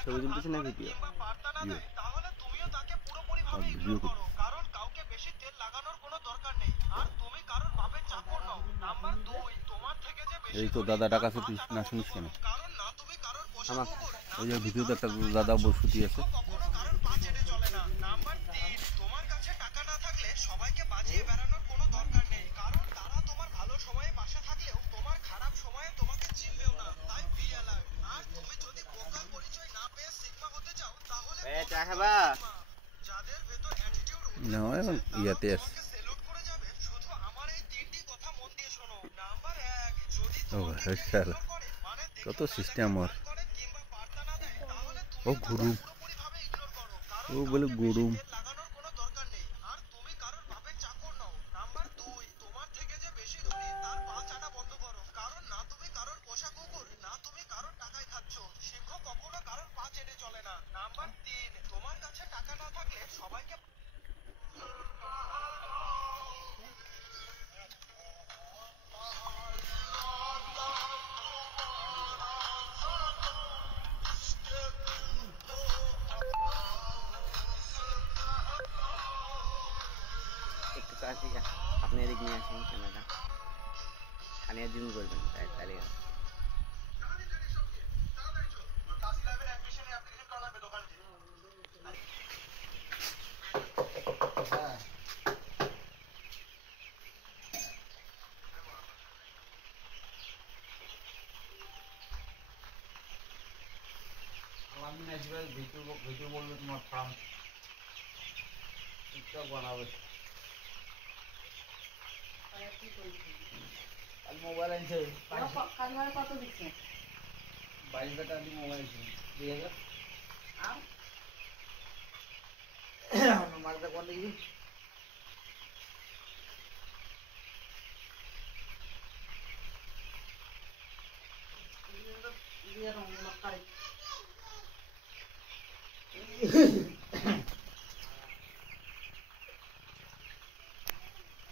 ছবি তুলতেছি না ভিডিও তাহলে তুমিও তাকে পুরোপুরিভাবে ইগনোর করো, কারণ কাউকে বেশি তেল লাগানোর কোনো দরকার নেই। আর তুমি কারোর বাপের চাকর নও। নাম্বার 2, তোমার থেকে যে বেশি এই তো ধনী দাদা তার ডাকা পা শুতিস চাটা না, বন্ধ শুনিস কেন? করো, কারণ না তুমি কারোর পোষা আমার কুকুর, না ওই যে তুমি ভিডিওতে কারোর একটা টাকাই দাদা খাচ্ছ। বসুতি আছে। শিক্ষক কখনো কারোর পা চেটে চলে না। নাম্বার 3, তোমার কাছে টাকা না থাকলে সবাইকে বাজিয়ে বেড়ানোর কোনো দরকার নেই, কারণ তারা তোমার ভালো সময়ে পাশে থাকলেও তোমার খারাপ সময়ে তোমাকে চিনবেও না। তাই বি অ্যালার্ট। আর তুমি যদি বোকা পরিচয় না পেয়ে সিগমা হতে চাও, তাহলে চা খাবা? যাদের ভেতর অ্যাটিটিউড না রয়েছে তারা ইয়াতে আছে। তোমাকে সেলুট করে যাবে। শুধু আমার এই তিনটি কথা মন দিয়ে শোনো। নাম্বার 1, যদি ও তোমাকে কেউ শালা, ইগনোর করে, মানে কত দেখে না সিস্টেম দেখার ওর। ভান করে কিংবা বার্তা না দেয়, তাহলে ও তুমিও তাকে গুরু, পুরোপুরিভাবে ইগনোর করো, কারণ ও বলে কাউকে বেশি গুরু। তেল লাগানোর কোনো দরকার নেই। আর তুমি কারোর বাপের চাকর নও। নাম্বার 2, তোমার থেকে যে বেশি ধনী তার পা চাটা বন্ধ করো, কারণ না তুমি কারোর পোষা কুকুর, না তুমি কারোর টাকায় খাচ্ছ। সিংহ কখনো কারোর পা চেটে চলে না। নাম্বার 3, তোমার কাছে টাকা না থাকলে সবাইকে একটু কাছে আপনি এদিক নিয়ে আসেন ক্যামেরা, খালি জুম করবেন তাহলে। ভিডিও বলবে তোমার ফার্ম টিকটক বানাবে। আর মোবাইল আনছে কত দিচ্ছে? 22,000 টাকা দিয়ে মোবাইল আনছে 2,000। মালটা কোন দিকে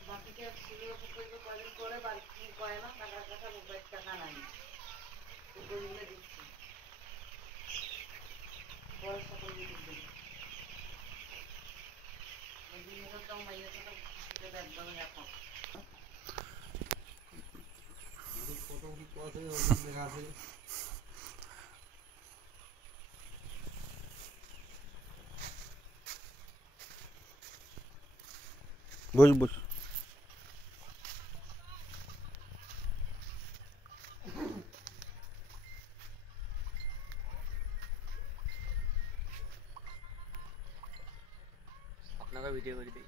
বাকিটা কদিন করে বাড়ি করে না, টাকার কথা মোবাইল টাকা নাই দিচ্ছি বড় সকল দিচ্ছি একদম এখন ফটো আছে দেখা আছে। বস বস। আপনাকে ভিডিও করে দিই।